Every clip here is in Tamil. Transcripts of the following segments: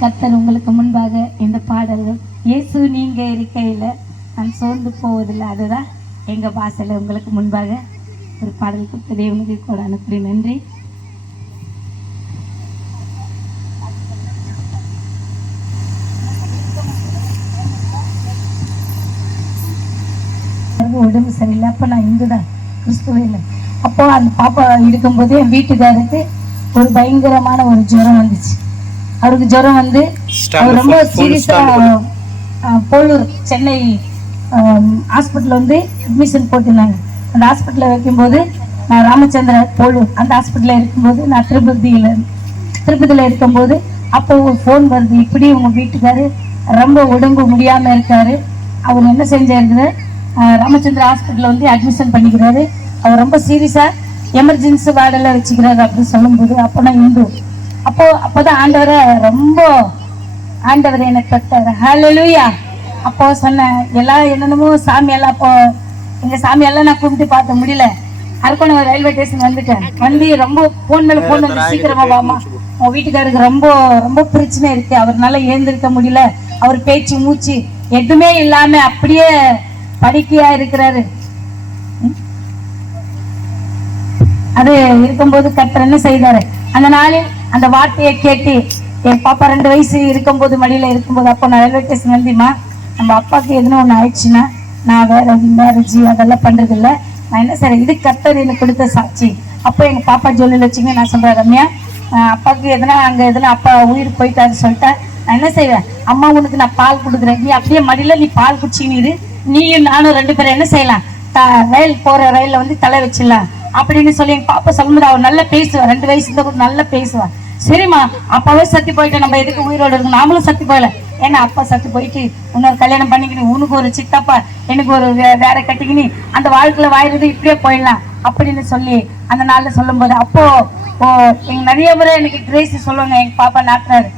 கர்த்தர் உங்களுக்கு முன்பாக இந்த பாடல்கள் இயேசு நீங்க இருக்கையில நான் சோர்ந்து போவதில்லை, அதுதான் எங்க பாசையில உங்களுக்கு முன்பாக ஒரு பாடல் கொடுத்த தேவனுக்கு கூட அனுப்பி நன்றி. உடம்பு சரியில்லை, அப்போ நான் இந்து தான், கிறிஸ்துவே இல்லை. அப்போ அந்த பாப்பா இருக்கும்போது என் வீட்டுக்காருக்கு ஒரு பயங்கரமான ஒரு ஜுரம் வந்துச்சு. அவருக்கு ஜுரம் வந்து அவர் ரொம்ப சீரியஸாக போலூர் சென்னை ஹாஸ்பிட்டலில் வந்து அட்மிஷன் போட்டிருந்தாங்க. அந்த ஹாஸ்பிட்டலில் வைக்கும்போது நான் ராமச்சந்திர போலூர் அந்த ஹாஸ்பிட்டலில் இருக்கும்போது நான் திருப்பதியில் இருக்கும்போது அப்போ ஒரு ஃபோன் வருது, இப்படி உங்கள் வீட்டுக்காரு ரொம்ப உடம்பு முடியாமல் இருக்காரு, அவர் என்ன செஞ்சாருக்குது ராமச்சந்திர ஹாஸ்பிட்டலில் வந்து அட்மிஷன் பண்ணிக்கிறாரு, அவர் ரொம்ப சீரியஸாக எமர்ஜென்சி வார்டில் வச்சுக்கிறாரு அப்படின்னு சொல்லும்போது அப்போ நான் இந்து. அப்போதான் ஆண்டவர் என்னை தொட்டார். ஹல்லேலூயா. அப்போ சொன்னேன் எல்லாம் என்னென்னமோ சாமியெல்லாம், அப்போ எங்கள் சாமியெல்லாம் நான் கும்பிட்டு பார்த்த முடியல. அரக்கோணம் ரயில்வே ஸ்டேஷன் வந்துட்டேன். வந்து ரொம்ப ஃபோன் மேலே ஃபோன் வந்து சீக்கிரமா வாமா, உங்கள் வீட்டுக்காருக்கு ரொம்ப ரொம்ப பிரச்சனை இருக்கு, அவர்னால ஏந்திருக்க முடியல, அவர் பேச்சு மூச்சு எதுவுமே இல்லாம அப்படியே படுக்கையா இருக்கிறாரு. அது இருக்கும்போது கர்த்தர் என்ன செய்தாரு, அந்த நாளில் அந்த வார்த்தையை கேட்டு என் பாப்பா 2 வயசு இருக்கும்போது மடியில இருக்கும்போது அப்போ நான் ரயில்வே ஸ்டேஷன் வந்துமா, நம்ம அப்பாவுக்கு எதுனா ஒன்று ஆயிடுச்சுன்னா நான் வேற மேரேஜ் அதெல்லாம் பண்றது இல்லை, நான் என்ன செய்றேன், இது கர்த்தர் எனக்கு கொடுத்த சாட்சி. அப்போ எங்க பாப்பா ஜொல்லில் வச்சுங்க நான் சொல்றேன், ரம்யா அப்பாவுக்கு எதுனா அங்கே எதுனா அப்பா உயிர் போயிட்டாருன்னு சொல்லிட்டேன், நான் என்ன செய்வேன், அம்மா உனக்கு நான் பால் கொடுக்குறேன், நீ அப்படியே மடியில நீ பால் குடிச்சின்னு நீயும் நானும் 2 பேரும் என்ன செய்யலாம், ரயில் போற ரயில்ல வந்து தலை வச்சிடலாம் அப்படின்னு சொல்லி எங்க பாப்பா சொல்லும்போது அவர் நல்லா பேசுவா. 2 வயசு இருந்தா கூட நல்லா பேசுவா. சரிம்மா அப்பாவே சத்தி போயிட்டு நம்ம எதுக்கு உயிரோடு இருக்கும், நாமளும் சத்தி போயிடல. ஏன்னா அப்பா சத்து போயிட்டு இன்னொரு கல்யாணம் பண்ணிக்கினு உனக்கு ஒரு சித்தப்பா எனக்கு ஒரு வேற கட்டிக்கினி அந்த வாழ்க்கையில வாயிறது இப்படியே போயிடலாம் அப்படின்னு சொல்லி அந்த நாள்ல சொல்லும் போது அப்போ எங்க நிறைய முறை எனக்கு கிரேஸ் சொல்லுவாங்க. எங்க பாப்பா நாட்டுறாரு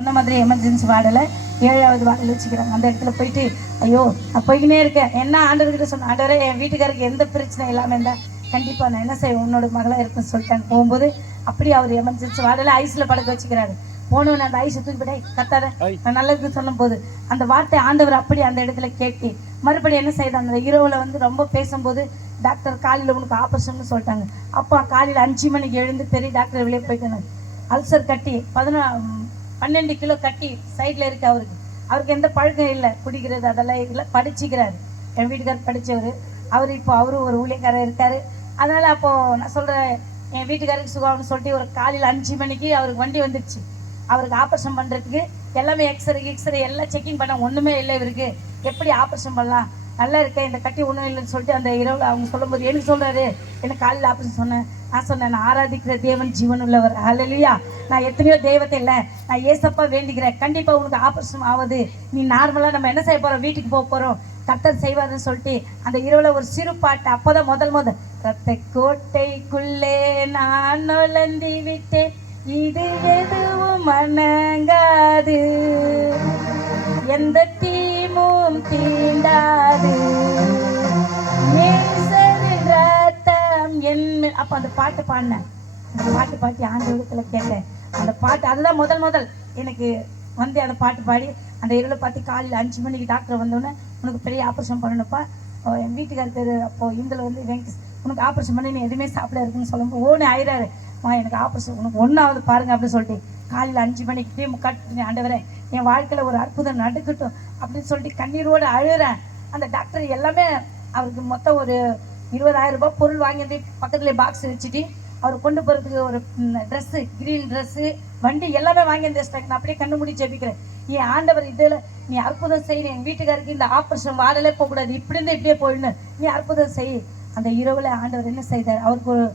அந்த மாதிரி எமர்ஜென்சி வார்டில் 7வது வார்டில் வச்சுக்கிறாங்க. அந்த இடத்துல போயிட்டு ஐயோ நான் போய்கினே இருக்கேன். என்ன ஆண்டவர்கிட்ட சொன்ன, ஆண்டவரே என் வீட்டுக்காருக்கு எந்த பிரச்சனை இல்லாமல் இருந்தால் கண்டிப்பாக நான் என்ன செய்வேன், உன்னோட மகளாக இருக்குன்னு சொல்லிட்டாங்க. போகும்போது அப்படி அவர் எமர்ஜென்சி வார்டில் ஐஸில் படுக்க வச்சுக்கிறாரு. போனவன் அந்த ஐஸை தூக்கிவிட கத்தாத நான் நல்லதுக்கு சொல்லும் போது அந்த வார்த்தை ஆண்டவர் அப்படி அந்த இடத்துல கேட்டு மறுபடியும் என்ன செய்தாங்க, அந்த இரவுல வந்து ரொம்ப பேசும்போது டாக்டர் காலையில் உனக்கு ஆப்ரேஷன் சொல்லிட்டாங்க. அப்பா காலையில் 5 மணிக்கு எழுந்து பெரிய டாக்டர் வெளியே போயிட்டாங்க. அல்சர் கட்டி 12 கிலோ கட்டி சைடில் இருக்கு. அவருக்கு எந்த பழக்கம் இல்லை, குடிக்கிறது அதெல்லாம் இல்லை, படிச்சுக்கிறாரு. என் வீட்டுக்காரர் படித்தவர். அவரும் ஒரு ஊழியக்காரர் இருக்காரு. அதனால அப்போது நான் சொல்கிறேன் என் வீட்டுக்காரருக்கு சுகம்னு சொல்லிட்டு ஒரு காலையில் 5 மணிக்கு அவருக்கு வண்டி வந்துடுச்சு. அவருக்கு ஆப்ரேஷன் பண்ணுறதுக்கு எல்லாமே எக்ஸ்ரே எல்லாம் செக்கிங் பண்ண ஒன்றுமே இல்லை. இவருக்கு எப்படி ஆப்ரேஷன் பண்ணலாம், நல்லா இருக்கேன், இந்த கட்டி ஒன்றும் இல்லைன்னு சொல்லிட்டு அந்த இரவில் அவங்க சொல்லும்போது எனக்கு சொல்கிறாரு, எனக்கு காலையில் ஆப்ரேஷன் சொன்னேன். நான் சொன்னேன் நான் ஆராதிக்கிற தேவன் ஜீவன் உள்ளவர், ஹல்லேலூயா. நான் எத்தனையோ தெய்வத்தை இல்லை, நான் ஏசப்பா வேண்டிக்கிறேன், கண்டிப்பாக உனக்கு ஆப்ரேஷன் ஆகுது, நீ நார்மலாக நம்ம என்ன செய்ய போகிறோம், வீட்டுக்கு போக போகிறோம், கர்த்தர் செய்வாருன்னு சொல்லிட்டு அந்த இரவில் ஒரு சிறு பாட்டு அப்போதான் முதல் ரத்த கோட்டைக்குள்ளே நான் நுழைந்து விட்டேன், இது எதுவும் மணங்காது, எந்த தீமும் தீண்டாது, ரத்தம் என். அப்போ அந்த பாட்டு பாடினேன். அந்த பாட்டு பாட்டி ஆண்டவரத்தில் கேட்டேன். அந்த பாட்டு அதுதான் முதல் எனக்கு வந்து அந்த பாட்டு பாடி அந்த இரவில் பார்த்து காலையில் 5 மணிக்கு டாக்டர் வந்தோடனே உனக்கு பெரிய ஆப்ரேஷன் பண்ணணுப்பா. என் வீட்டுக்காரருக்கு அப்போது இதில் வந்து உனக்கு ஆப்ரேஷன் பண்ணி நீ எதுவுமே சாப்பிட இருக்குன்னு சொல்லும்போது ஓன்னு ஆயிடாரு. எனக்கு ஆப்ரேஷன் உனக்கு ஒன்றாவது பாருங்க அப்படின்னு சொல்லிட்டு காலையில் 5 மணிக்கு டீம் கட்டு ஆண்டவரே என் வாழ்க்கையில் ஒரு அற்புதம் நடக்கட்டும் அப்படின்னு சொல்லிட்டு கண்ணீரோடு அழுகிறேன். அந்த டாக்டர் எல்லாமே அவருக்கு மொத்தம் ஒரு 20,000 ரூபாய் பொருள் வாங்கிட்டு பக்கத்துலேயே பாக்ஸ் வச்சுட்டு அவர் கொண்டு போகிறதுக்கு ஒரு ட்ரெஸ்ஸு, க்ரீன் ட்ரெஸ்ஸு, வண்டி எல்லாமே வாங்கி வச்சுட்டாங்க. நான் அப்படியே கண்ணு மூடி ஜெபிக்கிறேன், என் ஆண்டவர் இதில் நீ அற்புதம் செய்யணும், எங்கள் வீட்டுக்காருக்கு இந்த ஆப்ரேஷன் வாடலே போகக்கூடாது, இப்படி இருந்து இப்படியே போயிடணும், நீ அற்புதம் செய். அந்த இரவில் ஆண்டவர் என்ன செய்தார், அவருக்கு ஒரு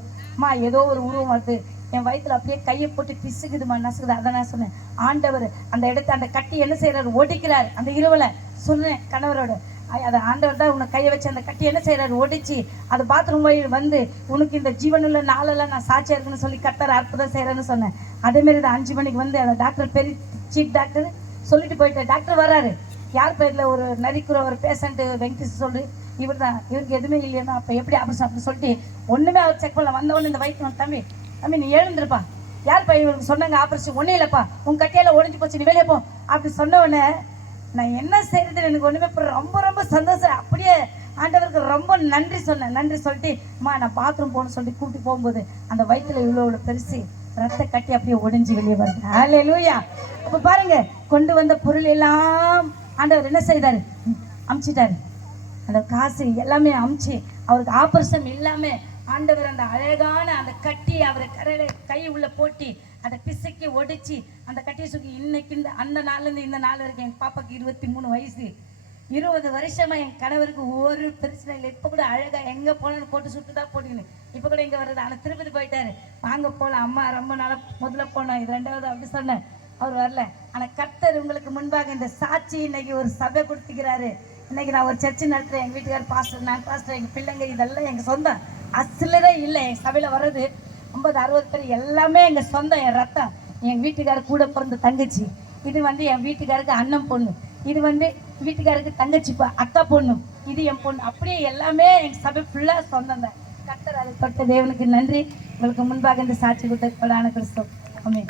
ஏதோ ஒரு உருவம் வருது, என் வயிற்றுல அப்படியே கையை போட்டு பிசுக்குதுமா நசுக்குது. அதை நான் சொன்னேன், ஆண்டவர் அந்த இடத்த அந்த கட்டி என்ன செய்யறாரு, ஒடிக்கிறார். அந்த இரவில் சொன்னேன் கணவரோட, அதை ஆண்டவர் தான் உன்னை கையை வச்சு அந்த கட்டி என்ன செய்யறாரு, ஒடிச்சு அது பாத்ரூம் வழி வந்து உனக்கு இந்த ஜீவனுள்ள நாளெல்லாம் நான் சாட்சியா இருக்குன்னு சொல்லி கர்த்தர் அற்புதம் செய்யறேன்னு சொன்னேன். அதேமாரி தான் 5 மணிக்கு வந்து அந்த டாக்டர் பெரிய சீஃப் டாக்டர் சொல்லிட்டு போயிட்டார். டாக்டர் வர்றாரு, யார் பேரில் ஒரு நரிக்குற ஒரு பேஷண்ட்டு வெங்கடேஷ் சொல்லி இவர் தான், இவருக்கு எதுவுமே இல்லையா, அப்போ எப்படி ஆப்ரேஷன் அப்படின்னு சொல்லிட்டு ஒன்றுமே அவர் செக் பண்ணல. வந்தவொடனே இந்த வயிற்று தம்பி நீ எழுந்திருப்பா, யார் பையன் இவருக்கு சொன்னாங்க ஆப்ரேஷன் ஒன்றும் இல்லைப்பா, உன் கட்டியெல்லாம் ஒழிஞ்சு போச்சு, நீ வெளியே போ அப்படி சொன்ன உடனே நான் என்ன செய்யறது எனக்கு ஒன்றுமே ரொம்ப சந்தோஷம். அப்படியே ஆண்டவருக்கு ரொம்ப நன்றி சொன்னேன். நன்றி சொல்லிட்டு நான் பாத்ரூம் போகணும்னு சொல்லிட்டு கூப்பிட்டு போகும்போது அந்த வயிற்றுல இவ்வளோ பெருசு ரத்த கட்டி அப்படியே ஒடிஞ்சு வெளியே வருது. ஹல்லேலூயா. அப்போ பாருங்க, கொண்டு வந்த பொருள் எல்லாம் ஆண்டவர் என்ன செய்தாரு, அமுச்சிட்டாரு. அந்த காசு எல்லாமே அமுச்சு அவருக்கு ஆப்ரேஷன் இல்லாம ஆண்டவர் அந்த அழகான அந்த கட்டி அவரை கை உள்ள போட்டி அதை பிசைக்கி ஒடிச்சு அந்த கட்டியை சுற்றி இன்னைக்கு அந்த நாள்லேருந்து இந்த நாள் வரைக்கும் எங்கள் பாப்பாக்கு 23 வயசு, 20 வருஷமா என் கணவருக்கு ஒரு பிரச்சனை இல்லை. இப்போ கூட அழகா எங்கே போனாலும் போட்டு சுட்டு தான் போட்டுக்கணும். இப்போ கூட இங்கே வருது, ஆனால் திருப்பதி போயிட்டாரு, வாங்க போகலாம் அம்மா ரொம்ப நாளாக முதல்ல போனோம், இது 2வது அப்படி சொன்னேன், அவர் வரல. ஆனால் கர்த்தர் உங்களுக்கு முன்பாக இந்த சாட்சி இன்னைக்கு ஒரு சபை கொடுத்துக்கிறாரு. இன்னைக்கு நான் ஒரு சர்ச்சு நடத்துகிறேன், எங்கள் வீட்டுக்கார் பாஸ்டர், நான் பாஸ்டர், எங்கள் பிள்ளைங்க இதெல்லாம் எங்கள் சொந்தம், அசிலரே இல்லை. எங்கள் சபையில் வர்றது 50-60 பேர் எல்லாமே எங்கள் சொந்தம், என் ரத்தம். என் வீட்டுக்காரர் கூட பிறந்த தங்கச்சி, இது வந்து என் வீட்டுக்காருக்கு அண்ணன் பொண்ணு, இது வந்து வீட்டுக்காருக்கு தங்கச்சி அக்கா பொண்ணு, இது என் பொண்ணு, அப்படியே எல்லாமே எங்கள் சபை ஃபுல்லாக சொந்தம் தான். கர்த்தர் அதை தொட்ட தேவனுக்கு நன்றி. உங்களுக்கு முன்பாக இந்த சாட்சி கொடுத்த கிறிஸ்தவ. ஆமென்.